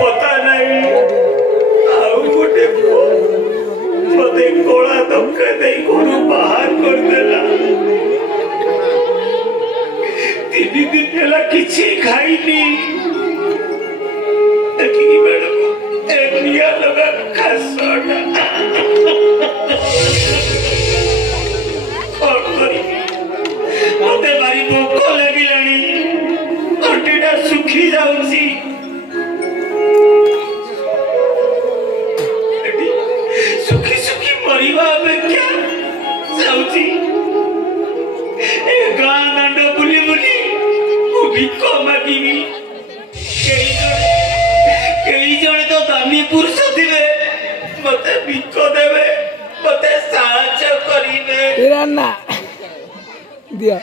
पता नहीं गोटे मत कला धक्का दे घर बाहर कर देला 3 दिन है किसी खाईनी देखी मैडम लगा खासटा मत भारी भोक लगिलानी अंटीटा सुखी जाऊँगी सुखी सुखी मरिबा अपेक्षा जाऊँगी गाँ दांड बुली बुली भिक मागिनी कई जने तो दामी पुरुष थे मत भिक देवे मत साहाय्य करिवे दिया